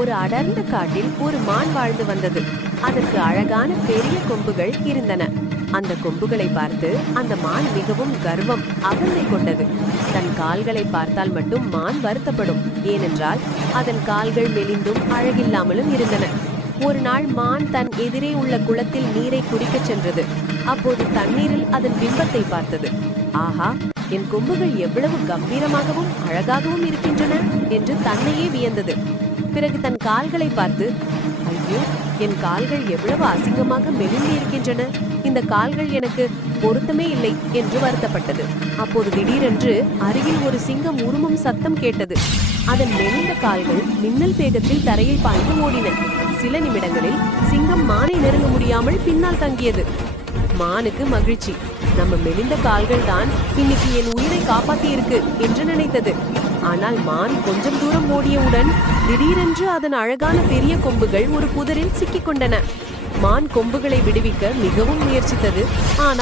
ஒரு அடர்ந்த காட்டில் ஒரு மான் வாழ்ந்து வந்தது. அதற்கு அழகான பெரிய கொம்புகள் இருந்தன. அந்த கொம்புகளை பார்த்து அந்த மான் மிகவும் கர்வம், அகந்தை கொண்டது. தன் கால்களை பார்த்தால் மட்டும் மான் வருத்தப்படும். ஏனென்றால் அதன் கால்கள் மெலிந்தும் அழகில்லாமலும் இருந்தன. ஒரு நாள் மான் தன் எதிரே உள்ள குளத்தில் நீரை குடிக்கச் சென்றது. அப்போது தண்ணீரில் அதன் பிம்பத்தை பார்த்தது. ஆஹா, என் கொம்புகள் எவ்வளவு கம்பீரமாகவும் அழகாகவும் இருக்கின்றன என்று தன்னையே வியந்தது. பிறகு தன் கால்களை பார்த்து, ஐயோ, என் கால்கள் எவ்வளவு அசிங்கமாக மெலிந்து இருக்கின்றன, இந்த கால்கள் எனக்கு பொருத்தமே இல்லை என்று வருத்தப்பட்டது. அப்போது திடீரென்று அருகில் ஒரு சிங்கம் உருமும் சத்தம் கேட்டது. அதன் மெலிந்த கால்கள் மின்னல் வேகத்தில் தரையில் பாய்ந்து ஓடின. சில நிமிடங்களில் சிங்கம் மானை நெருங்க முடியாமல் பின்னால் தங்கியது. மானுக்கு மகிழ்ச்சி. நம்ம மெலிந்த கால்கள் தான் இன்னைக்கு என் உயிரை காப்பாத்தி இருக்கு என்று நினைத்தது. ஆனால் மான் கொஞ்சம் தூரம் ஓடியவுடன் திடீரென்று அதன் அழகான பெரிய கொம்புகள் ஒரு புதரில் சிக்கிக் கொண்டன. மான் கொம்புகளை விடுவிக்க மிகவும் முயற்சித்தது. ஆனால்